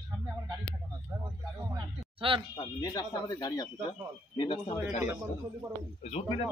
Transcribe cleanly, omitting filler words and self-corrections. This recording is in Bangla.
সামনে আমার গাড়ি ঠেকানো আছে স্যার, ওই গাড়ি ওখানে আছে স্যার। মেন রাস্তা আমাদের গাড়ি আছে স্যার, মেন রাস্তা আমাদের গাড়ি আছে জুট মিলে